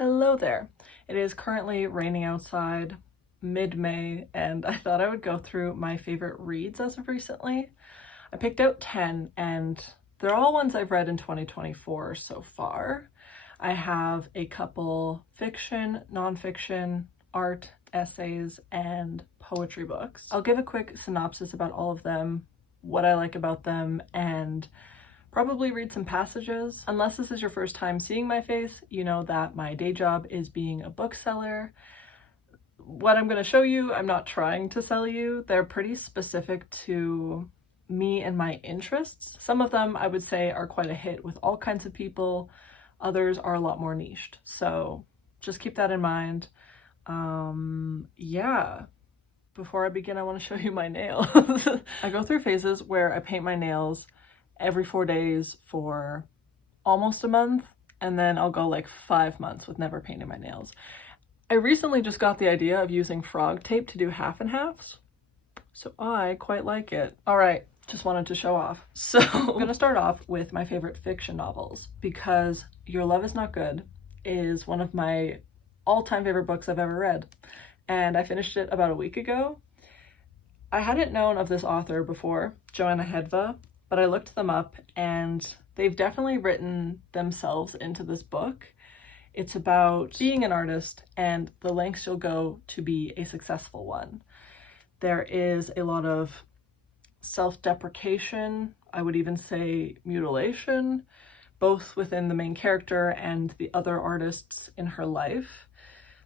Hello there. It is currently raining outside, mid-May, and I thought I would go through my favorite reads as of recently. I picked out 10 and they're all ones I've read in 2024 so far. I have a couple fiction, nonfiction, art, essays, and poetry books. I'll give a quick synopsis about all of them, what I like about them, and probably read some passages. Unless this is your first time seeing my face, you know that my day job is being a bookseller. What I'm going to show you, I'm not trying to sell you. They're pretty specific to me and my interests. Some of them I would say are quite a hit with all kinds of people. Others are a lot more niched. So just keep that in mind. Yeah. Before I begin, I want to show you my nails. I go through phases where I paint my nails every 4 days for almost a month, and then I'll go like 5 months with never painting my nails. I recently just got the idea of using frog tape to do half and halves, so I quite like it. All right, just wanted to show off. So I'm gonna start off with my favorite fiction novels, because Your Love Is Not Good is one of my all-time favorite books I've ever read, and I finished it about a week ago. I hadn't known of this author before, Johanna Hedva, but I looked them up and they've definitely written themselves into this book. It's about being an artist and the lengths you'll go to be a successful one. There is a lot of self-deprecation, I would even say mutilation, both within the main character and the other artists in her life.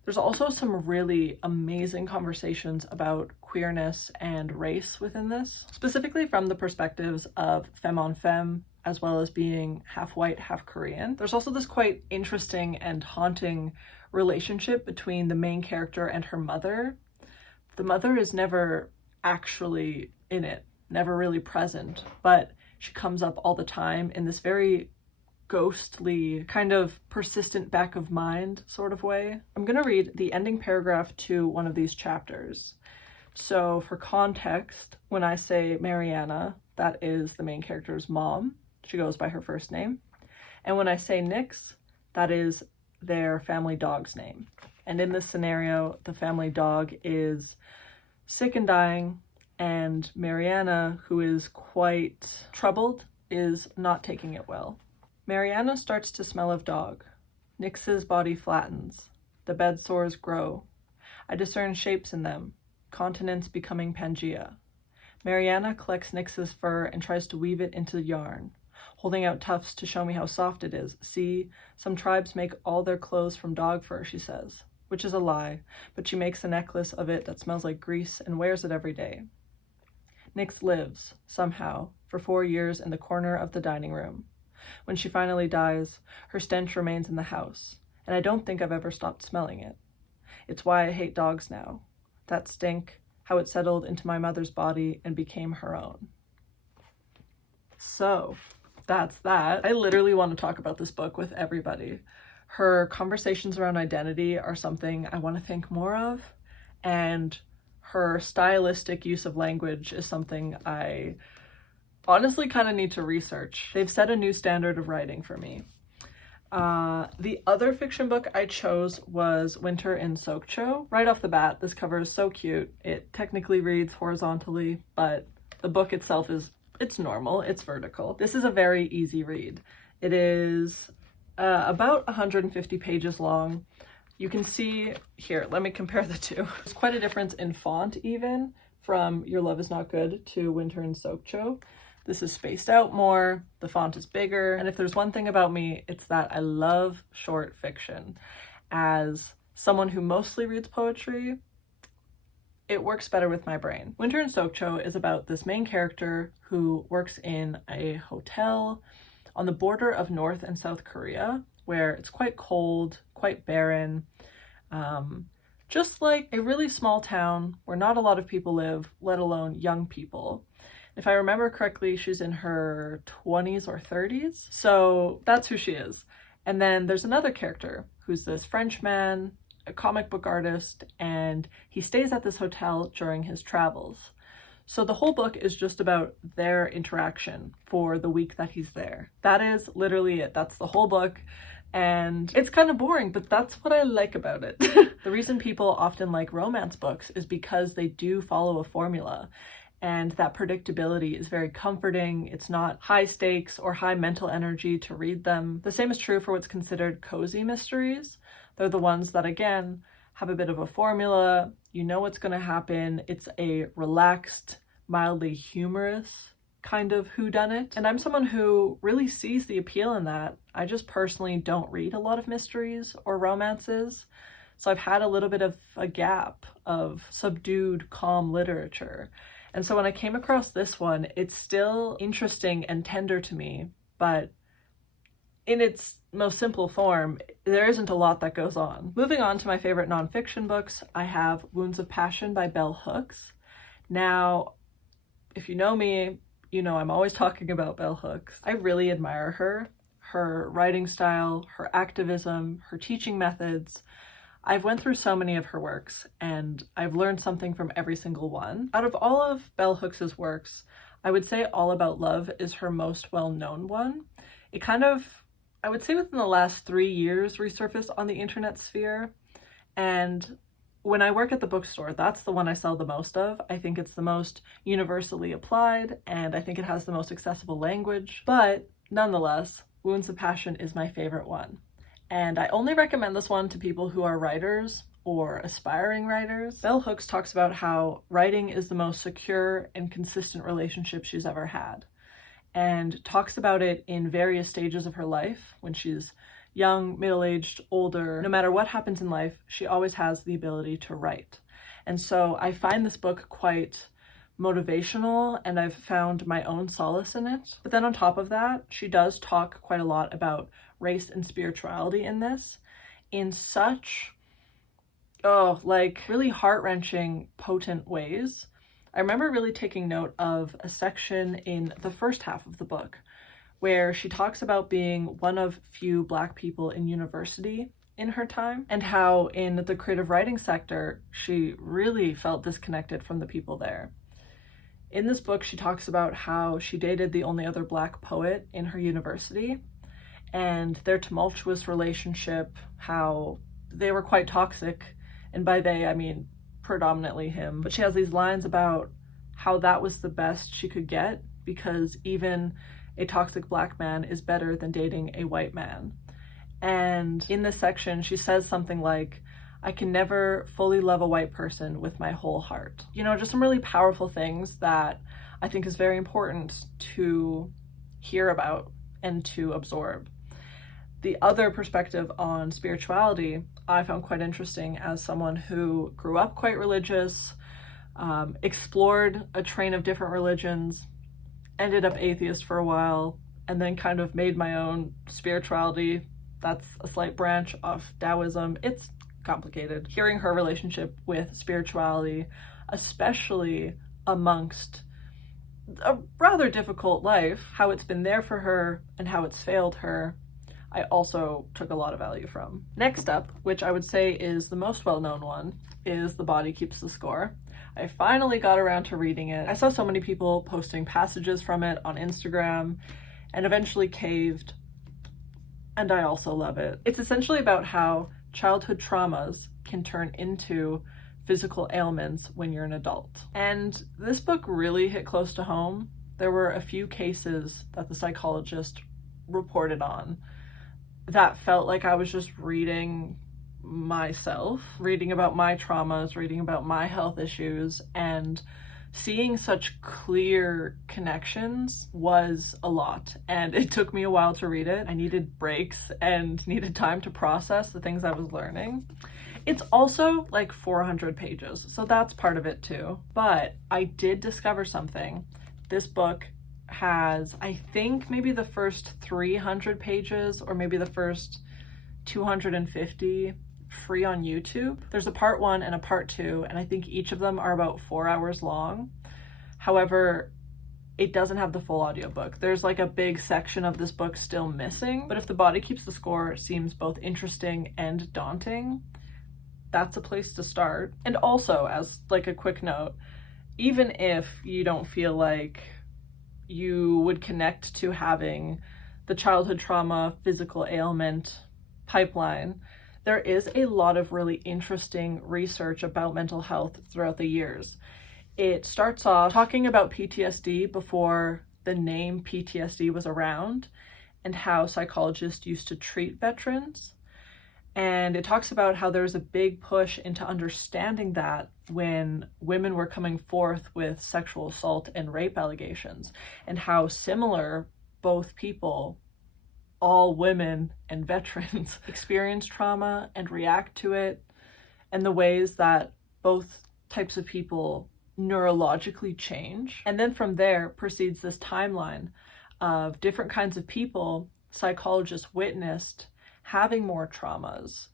There's also some really amazing conversations about queerness and race within this, specifically from the perspectives of femme on femme, as well as being half white, half Korean. There's also this quite interesting and haunting relationship between the main character and her mother. The mother is never actually in it, never really present, but she comes up all the time in this very ghostly, kind of persistent back of mind sort of way. I'm gonna read the ending paragraph to one of these chapters. So for context, when I say Mariana, that is the main character's mom. She goes by her first name. And when I say Nix, that is their family dog's name. And in this scenario, the family dog is sick and dying, and Mariana, who is quite troubled, is not taking it well. Mariana starts to smell of dog. Nix's body flattens. The bed sores grow. I discern shapes in them, continents becoming Pangea. Mariana collects Nix's fur and tries to weave it into yarn, holding out tufts to show me how soft it is. See, some tribes make all their clothes from dog fur, she says, which is a lie, but she makes a necklace of it that smells like grease and wears it every day. Nix lives, somehow, for 4 years in the corner of the dining room. When she finally dies, her stench remains in the house, and I don't think I've ever stopped smelling it. It's why I hate dogs now. That stink, how it settled into my mother's body and became her own. So, that's that. I literally want to talk about this book with everybody. Her conversations around identity are something I want to think more of, and her stylistic use of language is something I honestly kind of need to research. They've set a new standard of writing for me. The other fiction book I chose was Winter in Sokcho. Right off the bat, this cover is so cute. It technically reads horizontally, but the book itself it's normal, it's vertical. This is a very easy read. It is about 150 pages long. You can see here, let me compare the two. There's quite a difference in font even from Your Love Is Not Good to Winter in Sokcho. This is spaced out more, the font is bigger, and if there's one thing about me, it's that I love short fiction. As someone who mostly reads poetry, it works better with my brain. Winter in Sokcho is about this main character who works in a hotel on the border of North and South Korea, where it's quite cold, quite barren, just like a really small town where not a lot of people live, let alone young people. If I remember correctly, she's in her 20s or 30s. So that's who she is. And then there's another character who's this French man, a comic book artist, and he stays at this hotel during his travels. So the whole book is just about their interaction for the week that he's there. That is literally it. That's the whole book. And it's kind of boring, but that's what I like about it. The reason people often like romance books is because they do follow a formula, and that predictability is very comforting. It's not high stakes or high mental energy to read them. The same is true for what's considered cozy mysteries. They're the ones that, again, have a bit of a formula. You know what's going to happen. It's a relaxed, mildly humorous kind of whodunit. And I'm someone who really sees the appeal in that. I just personally don't read a lot of mysteries or romances. So I've had a little bit of a gap of subdued, calm literature. And so when I came across this one, it's still interesting and tender to me, but in its most simple form, there isn't a lot that goes on. Moving on to my favorite nonfiction books, I have Wounds of Passion by Bell Hooks. Now, if you know me, you know I'm always talking about Bell Hooks. I really admire her writing style, her activism, her teaching methods. I've went through so many of her works, and I've learned something from every single one. Out of all of Bell Hooks' works, I would say All About Love is her most well-known one. It kind of, I would say within the last 3 years, resurfaced on the internet sphere. And when I work at the bookstore, that's the one I sell the most of. I think it's the most universally applied, and I think it has the most accessible language. But nonetheless, Wounds of Passion is my favorite one. And I only recommend this one to people who are writers or aspiring writers. Bell Hooks talks about how writing is the most secure and consistent relationship she's ever had, and talks about it in various stages of her life, when she's young, middle-aged, older. No matter what happens in life, she always has the ability to write. And so I find this book quite motivational, and I've found my own solace in it. But then on top of that, she does talk quite a lot about race and spirituality in this, in such, really heart-wrenching, potent ways. I remember really taking note of a section in the first half of the book where she talks about being one of few Black people in university in her time, and how in the creative writing sector, she really felt disconnected from the people there. In this book, she talks about how she dated the only other Black poet in her university, and their tumultuous relationship, how they were quite toxic, and by they, I mean predominantly him. But she has these lines about how that was the best she could get, because even a toxic Black man is better than dating a white man. And in this section, she says something like, I can never fully love a white person with my whole heart. You know, just some really powerful things that I think is very important to hear about and to absorb. The other perspective on spirituality I found quite interesting as someone who grew up quite religious, explored a train of different religions, ended up atheist for a while, and then kind of made my own spirituality. That's a slight branch of Taoism. It's complicated. Hearing her relationship with spirituality, especially amongst a rather difficult life, how it's been there for her and how it's failed her, I also took a lot of value from. Next up, which I would say is the most well-known one, is The Body Keeps the Score. I finally got around to reading it. I saw so many people posting passages from it on Instagram and eventually caved, and I also love it. It's essentially about how childhood traumas can turn into physical ailments when you're an adult. And this book really hit close to home. There were a few cases that the psychologist reported on that felt like I was just reading myself, reading about my traumas, reading about my health issues, and seeing such clear connections was a lot. And it took me a while to read it. I needed breaks and needed time to process the things I was learning. It's also like 400 pages, so that's part of it too. But I did discover something. This book has, I think, maybe the first 300 pages or maybe the first 250 free on YouTube. There's a part 1 and a part 2, and I think each of them are about 4 hours long. However, it doesn't have the full audiobook. There's like a big section of this book still missing, but if The Body Keeps the Score seems both interesting and daunting, that's a place to start. And also, as like a quick note, even if you don't feel like you would connect to having the childhood trauma, physical ailment pipeline, there is a lot of really interesting research about mental health throughout the years. It starts off talking about PTSD before the name PTSD was around and how psychologists used to treat veterans. And it talks about how there was a big push into understanding that when women were coming forth with sexual assault and rape allegations, and how similar both people, all women and veterans, experience trauma and react to it, and the ways that both types of people neurologically change. And then from there proceeds this timeline of different kinds of people psychologists witnessed having more traumas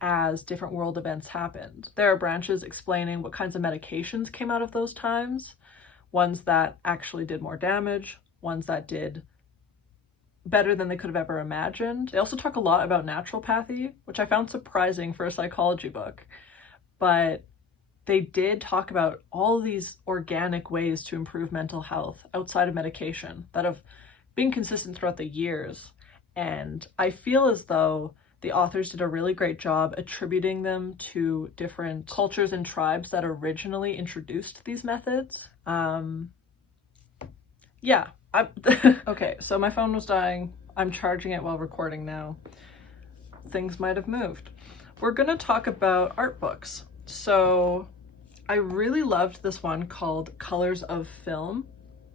as different world events happened. There are branches explaining what kinds of medications came out of those times, ones that actually did more damage, ones that did better than they could have ever imagined. They also talk a lot about naturopathy, which I found surprising for a psychology book, but they did talk about all these organic ways to improve mental health outside of medication that have been consistent throughout the years. And I feel as though the authors did a really great job attributing them to different cultures and tribes that originally introduced these methods. Okay, so my phone was dying. I'm charging it while recording now. Things might have moved. We're gonna talk about art books. So I really loved this one called Colors of Film,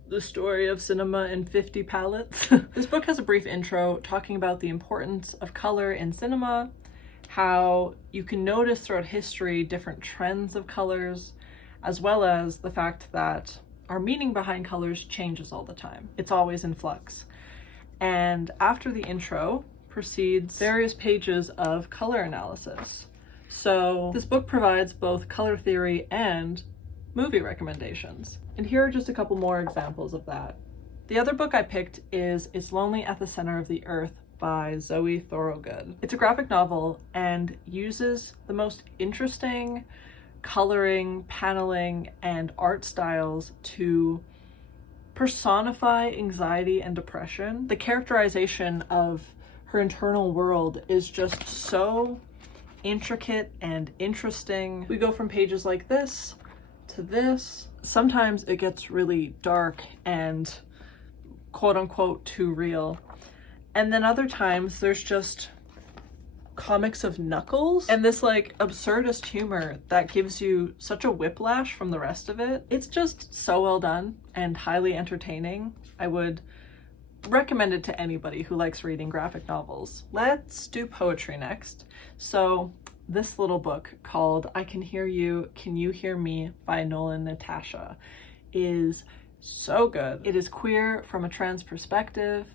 the story of cinema in 50 palettes. This book has a brief intro talking about the importance of color in cinema, how you can notice throughout history different trends of colors, as well as the fact that our meaning behind colors changes all the time. It's always in flux. And after the intro proceeds various pages of color analysis. So this book provides both color theory and movie recommendations. And here are just a couple more examples of that. The other book I picked is It's Lonely at the Center of the Earth by Zoe Thorogood. It's a graphic novel and uses the most interesting coloring, paneling, and art styles to personify anxiety and depression. The characterization of her internal world is just so intricate and interesting. We go from pages like this to this. Sometimes it gets really dark and quote unquote too real. And then other times there's just comics of knuckles and this like absurdist humor that gives you such a whiplash from the rest of it. It's just so well done and highly entertaining. I would recommend it to anybody who likes reading graphic novels. Let's do poetry next. So this little book called I Can Hear You, Can You Hear Me by Nolan, Natasha is so good. It is queer from a trans perspective.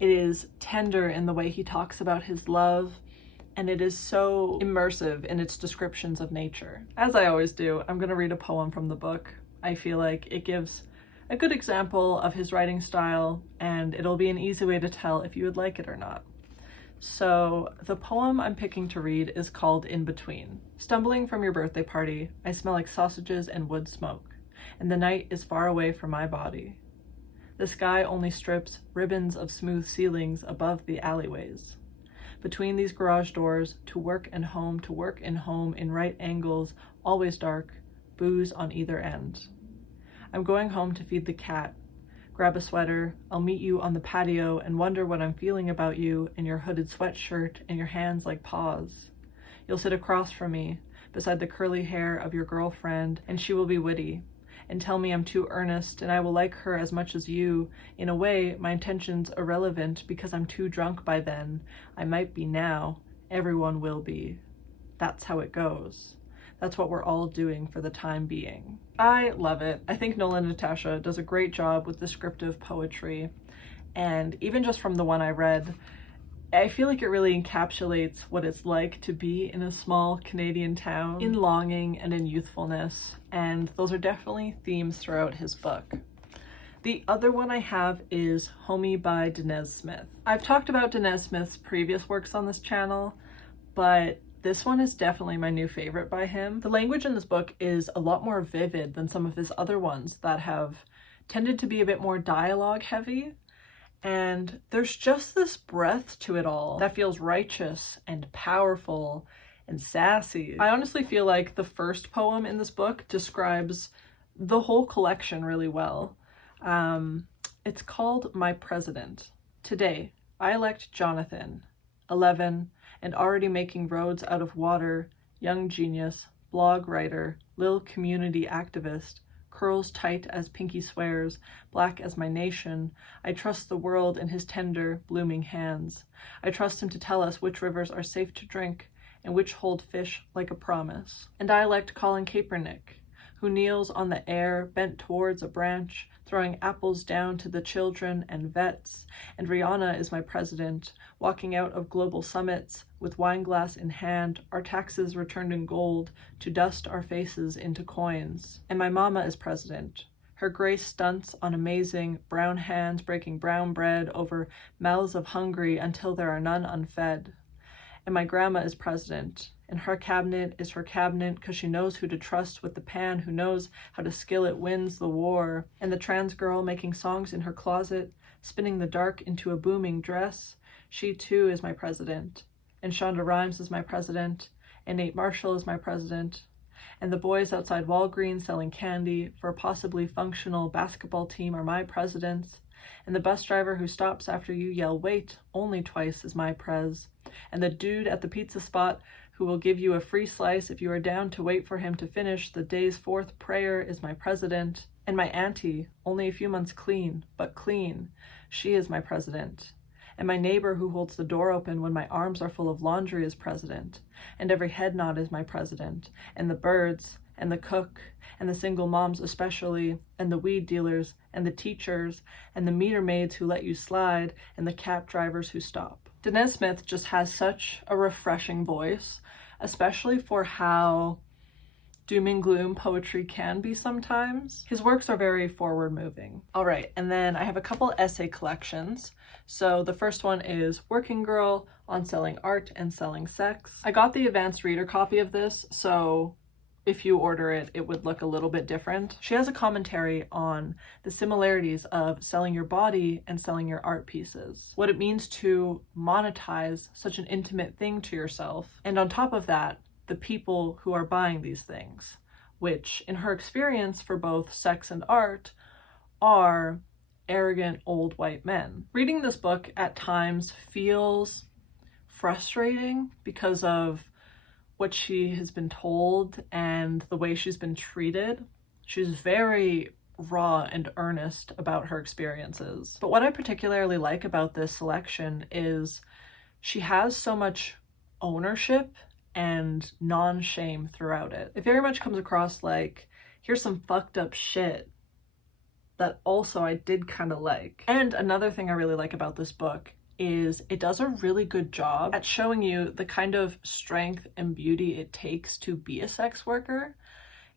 It is tender in the way he talks about his love, and it is so immersive in its descriptions of nature. As I always do, I'm gonna read a poem from the book. I feel like it gives a good example of his writing style, and it'll be an easy way to tell if you would like it or not. So the poem I'm picking to read is called In Between. Stumbling from your birthday party, I smell like sausages and wood smoke, and the night is far away from my body. The sky only strips ribbons of smooth ceilings above the alleyways. Between these garage doors, to work and home, to work and home in right angles, always dark, booze on either end. I'm going home to feed the cat. Grab a sweater, I'll meet you on the patio and wonder what I'm feeling about you in your hooded sweatshirt and your hands like paws. You'll sit across from me, beside the curly hair of your girlfriend, and she will be witty, and tell me I'm too earnest and I will like her as much as you. In a way, my intention's irrelevant because I'm too drunk by then. I might be now, everyone will be. That's how it goes. That's what we're all doing for the time being. I love it. I think Nolan Natasha does a great job with descriptive poetry, and even just from the one I read, I feel like it really encapsulates what it's like to be in a small Canadian town, in longing and in youthfulness, and those are definitely themes throughout his book. The other one I have is Homie by Danez Smith. I've talked about Danez Smith's previous works on this channel, but this one is definitely my new favorite by him. The language in this book is a lot more vivid than some of his other ones that have tended to be a bit more dialogue heavy, And there's just this breadth to it all that feels righteous and powerful and sassy. I honestly feel like the first poem in this book describes the whole collection really well. It's called My President. Today, I elect Jonathan, 11, and already making roads out of water, young genius, blog writer, lil community activist, curls tight as Pinky swears, black as my nation. I trust the world in his tender, blooming hands. I trust him to tell us which rivers are safe to drink and which hold fish like a promise. And I elect Colin Kaepernick, who kneels on the air bent towards a branch, throwing apples down to the children and vets. And Rihanna is my president, walking out of global summits with wineglass in hand, our taxes returned in gold to dust our faces into coins. And my mama is president. Her grace stunts on amazing brown hands breaking brown bread over mouths of hungry until there are none unfed. And my grandma is president. And her cabinet is her cabinet because she knows who to trust with the pan, who knows how to skillet wins the war. And the trans girl making songs in her closet, spinning the dark into a booming dress, she too is my president. And Shonda Rhimes is my president. And Nate Marshall is my president. And the boys outside Walgreens selling candy for a possibly functional basketball team are my presidents. And the bus driver who stops after you yell wait only twice is my prez. And the dude at the pizza spot who will give you a free slice if you are down to wait for him to finish the day's fourth prayer is my president. And my auntie, only a few months clean, but clean, she is my president. And my neighbor who holds the door open when my arms are full of laundry is president. And every head nod is my president. And the birds, and the cook, and the single moms especially, and the weed dealers, and the teachers, and the meter maids who let you slide, and the cab drivers who stop. Danez Smith just has such a refreshing voice, especially for how doom and gloom poetry can be sometimes. His works are very forward moving. All right, and then I have a couple essay collections. So the first one is Working Girl on Selling Art and Selling Sex. I got the advanced reader copy of this, so if you order it, it would look a little bit different. She has a commentary on the similarities of selling your body and selling your art pieces, what it means to monetize such an intimate thing to yourself, and on top of that, the people who are buying these things, which in her experience for both sex and art are arrogant old white men. Reading this book at times feels frustrating because of what she has been told and the way she's been treated. She's very raw and earnest about her experiences. But what I particularly like about this selection is she has so much ownership and non-shame throughout it. It very much comes across like, here's some fucked up shit that also I did kind of like. And another thing I really like about this book is it does a really good job at showing you the kind of strength and beauty it takes to be a sex worker.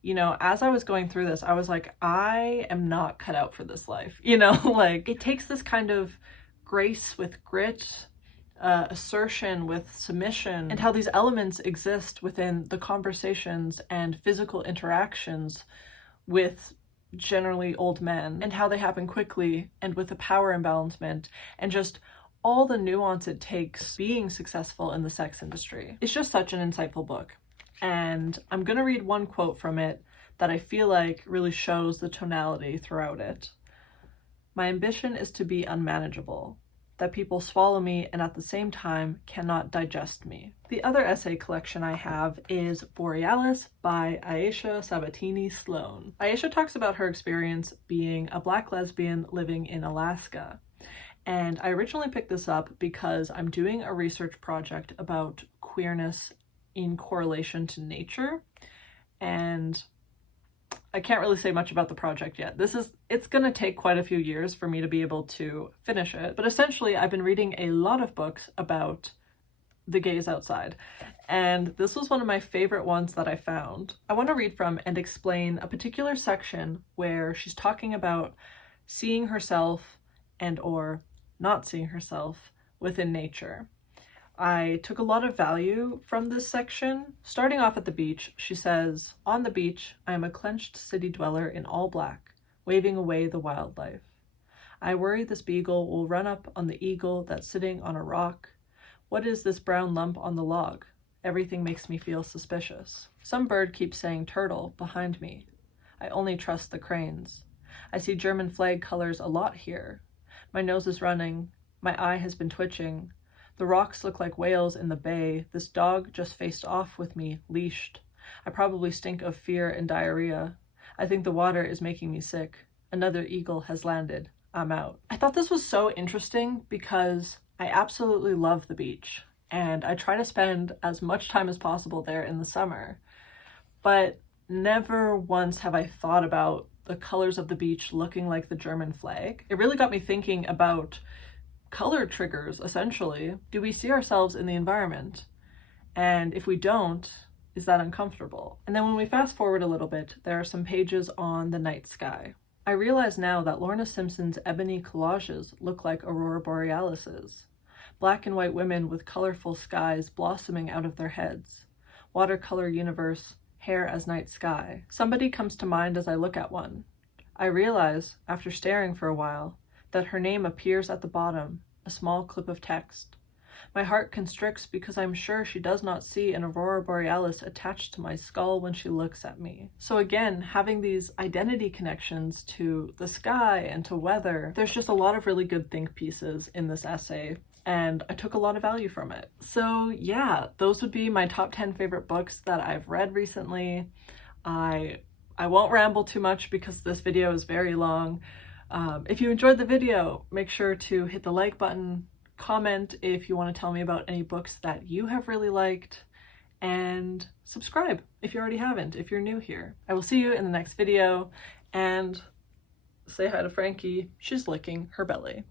You know, as I was going through this, I was like, I am not cut out for this life. You know, like it takes this kind of grace with grit, assertion with submission, and how these elements exist within the conversations and physical interactions with generally old men, and how they happen quickly and with a power imbalancement, and just all the nuance it takes being successful in the sex industry. It's just such an insightful book. And I'm gonna read one quote from it that I feel like really shows the tonality throughout it. My ambition is to be unmanageable, that people swallow me and at the same time cannot digest me. The other essay collection I have is Borealis by Aisha Sabatini Sloan. Aisha talks about her experience being a Black lesbian living in Alaska. And I originally picked this up because I'm doing a research project about queerness in correlation to nature. And I can't really say much about the project yet. It's gonna take quite a few years for me to be able to finish it. But essentially, I've been reading a lot of books about the gays outside. And this was one of my favorite ones that I found. I want to read from and explain a particular section where she's talking about seeing herself and or not seeing herself within nature. I took a lot of value from this section. Starting off at the beach, she says, "On the beach, I am a clenched city dweller in all black, waving away the wildlife. I worry this beagle will run up on the eagle that's sitting on a rock. What is this brown lump on the log? Everything makes me feel suspicious. Some bird keeps saying turtle behind me. I only trust the cranes. I see German flag colors a lot here. My nose is running. My eye has been twitching. The rocks look like whales in the bay. This dog just faced off with me, leashed. I probably stink of fear and diarrhea. I think the water is making me sick. Another eagle has landed. I'm out. I thought this was so interesting because I absolutely love the beach and I try to spend as much time as possible there in the summer, but never once have I thought about the colors of the beach looking like the German flag. It really got me thinking about color triggers, essentially. Do we see ourselves in the environment? And if we don't, is that uncomfortable? And then when we fast forward a little bit, there are some pages on the night sky. I realize now that Lorna Simpson's ebony collages look like aurora borealises. Black and white women with colorful skies blossoming out of their heads. Watercolor universe, hair as night sky. Somebody comes to mind as I look at one. I realize, after staring for a while, that her name appears at the bottom, a small clip of text. My heart constricts because I'm sure she does not see an aurora borealis attached to my skull when she looks at me. So again, having these identity connections to the sky and to weather, there's just a lot of really good think pieces in this essay, and I took a lot of value from it. So yeah, those would be my top 10 favorite books that I've read recently. I won't ramble too much because this video is very long. If you enjoyed the video, make sure to hit the like button, comment if you want to tell me about any books that you have really liked, and subscribe if you already haven't, if you're new here. I will see you in the next video, and say hi to Frankie. She's licking her belly.